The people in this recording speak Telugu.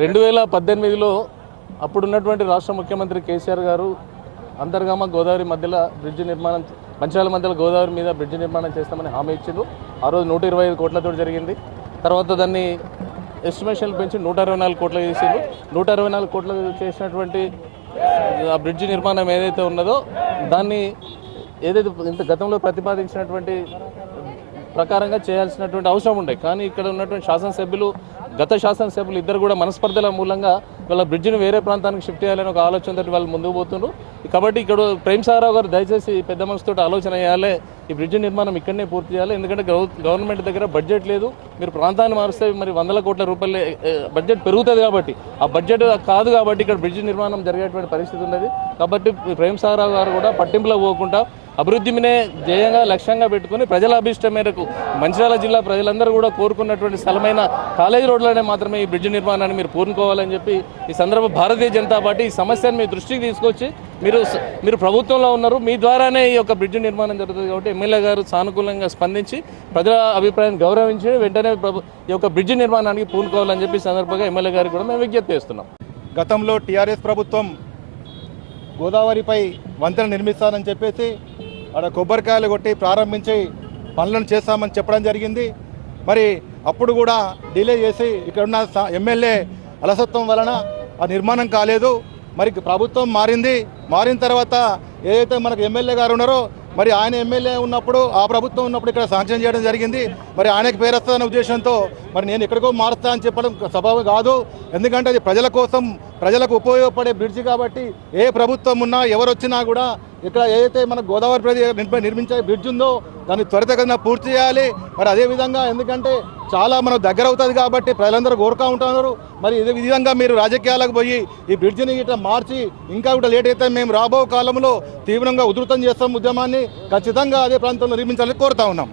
రెండు వేల పద్దెనిమిదిలో అప్పుడున్నటువంటి రాష్ట్ర ముఖ్యమంత్రి కేసీఆర్ గారు అంతర్గామ గోదావరి మధ్యలో బ్రిడ్జ్ నిర్మాణం మంచిర్యాల మధ్యలో గోదావరి మీద బ్రిడ్జ్ నిర్మాణం చేస్తామని హామీ ఇచ్చిండ్రు ఆ రోజు నూట ఇరవై ఐదు కోట్లతో జరిగింది. తర్వాత దాన్ని ఎస్టిమేషన్లు పెంచి నూట అరవై నాలుగు కోట్లు చేసిండ్రు నూట అరవై నాలుగు కోట్లు చేసినటువంటి ఆ బ్రిడ్జ్ నిర్మాణం ఏదైతే ఉన్నదో దాన్ని ఏదైతే ఇంత గతంలో ప్రతిపాదించినటువంటి ప్రకారంగా చేయాల్సినటువంటి అవసరం ఉండే. కానీ ఇక్కడ ఉన్నటువంటి శాసనసభ్యులు గత శాసనసభ్యులు ఇద్దరు కూడా మనస్పర్ధల మూలంగా వాళ్ళ బ్రిడ్జిని వేరే ప్రాంతానికి షిఫ్ట్ చేయాలని ఒక ఆలోచనతో వాళ్ళు ముందుకు పోతున్నారు కాబట్టి ఇక్కడ ప్రేమ్ సారావు గారు దయచేసి పెద్ద మనసుతో ఆలోచన చేయాలి. ఈ బ్రిడ్జి నిర్మాణం ఇక్కడనే పూర్తి చేయాలి. ఎందుకంటే గవర్నమెంట్ దగ్గర బడ్జెట్ లేదు. మీరు ప్రాంతాన్ని మారిస్తే మరి వందల కోట్ల రూపాయలు బడ్జెట్ పెరుగుతుంది కాబట్టి. ఆ బడ్జెట్ కాదు కాబట్టి ఇక్కడ బ్రిడ్జి నిర్మాణం జరిగేటువంటి పరిస్థితి ఉన్నది. కాబట్టి ప్రేమ్ సారావు గారు కూడా పట్టింపులో పోకుండా అభివృద్ధినే ధ్యేయంగా లక్ష్యంగా పెట్టుకుని ప్రజల అభిష్టం మేరకు మంచిర్యాల జిల్లా ప్రజలందరూ కూడా కోరుకున్నటువంటి స్థలమైన కాలేజీ రోడ్లోనే మాత్రమే ఈ బ్రిడ్జ్ నిర్మాణాన్ని మీరు పూనుకోవాలని చెప్పి ఈ సందర్భం భారతీయ జనతా పార్టీ ఈ సమస్యను మీ దృష్టికి తీసుకొచ్చి మీరు మీరు ప్రభుత్వంలో ఉన్నారు. మీ ద్వారానే ఈ యొక్క బ్రిడ్జ్ నిర్మాణం జరుగుతుంది కాబట్టి ఎమ్మెల్యే గారు సానుకూలంగా స్పందించి ప్రజల అభిప్రాయాన్ని గౌరవించి వెంటనే ప్రభు ఈ యొక్క బ్రిడ్జ్ నిర్మాణానికి పూనుకోవాలని చెప్పి సందర్భంగా ఎమ్మెల్యే గారికి కూడా మేము విజ్ఞప్తి చేస్తున్నాం. గతంలో టీఆర్ఎస్ ప్రభుత్వం గోదావరిపై వంతెన నిర్మిస్తానని చెప్పేసి ఆడ కొబ్బరికాయలు కొట్టి ప్రారంభించి పనులను చేస్తామని చెప్పడం జరిగింది. మరి అప్పుడు కూడా డిలే చేసి ఇక్కడున్న ఎమ్మెల్యే అలసత్వం వలన ఆ నిర్మాణం కాలేదు. మరి ప్రభుత్వం మారింది. మారిన తర్వాత ఏదైతే మనకు ఎమ్మెల్యే గారు ఉన్నారో మరి ఆయన ఎమ్మెల్యే ఉన్నప్పుడు ఆ ప్రభుత్వం ఉన్నప్పుడు ఇక్కడ శాంక్షన్ చేయడం జరిగింది. మరి ఆయనకి పేరొస్తుందనే ఉద్దేశంతో మరి నేను ఎక్కడికో మారుస్తా అని చెప్పడం స్వభావం కాదు. ఎందుకంటే అది ప్రజల కోసం ప్రజలకు ఉపయోగపడే బ్రిడ్జి కాబట్టి ఏ ప్రభుత్వం ఉన్నా ఎవరు వచ్చినా కూడా ఇక్కడ ఏదైతే మన గోదావరి ప్రదేశ్ నిర్మించే బ్రిడ్జ్ ఉందో దాన్ని త్వరితగతిన పూర్తి చేయాలి. మరి అదే విధంగా ఎందుకంటే చాలా మనకు దగ్గర అవుతుంది కాబట్టి ప్రజలందరూ కోరుకా ఉంటున్నారు. మరి ఇదే విధంగా మీరు రాజకీయాలకు పోయి ఈ బ్రిడ్జిని ఇట్లా మార్చి ఇంకా కూడా లేట్ అయితే మేము రాబో కాలంలో తీవ్రంగా ఉధృతం చేస్తాం ఉద్యమాన్ని. ఖచ్చితంగా అదే ప్రాంతంలో నిర్మించాలని కోరుతా ఉన్నాం.